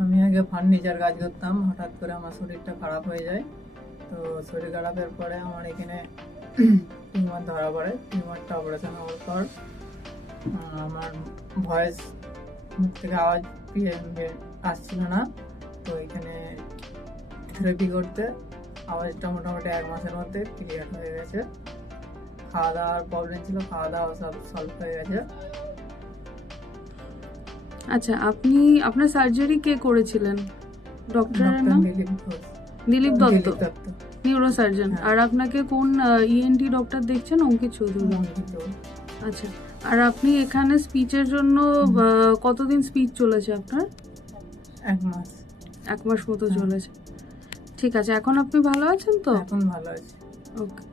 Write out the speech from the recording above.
আমি আগে ফার্নিচার কাজ করতাম, হঠাৎ করে আমার শরীরটা খারাপ হয়ে যায়। তো শরীর খারাপের পরে আমার এখানে টিউমার ধরা পড়ে। টিউমারটা অপারেশন হওয়ার পর আমার ভয়েস, মুখ থেকে আওয়াজ আসছিল না। তো এখানে থেরাপি করতে আওয়াজটা মোটামুটি 1 মাসের মধ্যে ক্লিয়ার হয়ে গেছে। খাওয়া দাওয়ার প্রবলেম ছিল, খাওয়া দাওয়া সব সলভ হয়ে গেছে। আচ্ছা, আপনি আপনার সার্জারি কে করেছিলেন? ডক্টরের নাম? Dilip Dutta, neurosurgeon. আর আপনাকে কোন ইএনটি ডক্টর দেখছেন? অঙ্কিত চৌধুরী। আচ্ছা, আর আপনি এখানে স্পিচের জন্য কতদিন স্পিচ চলেছে আপনার? 1 মাস। 1 মাস মতো চলেছে। ঠিক আছে, এখন আপনি ভালো আছেন তো? এখন ভালো আছি। ওকে।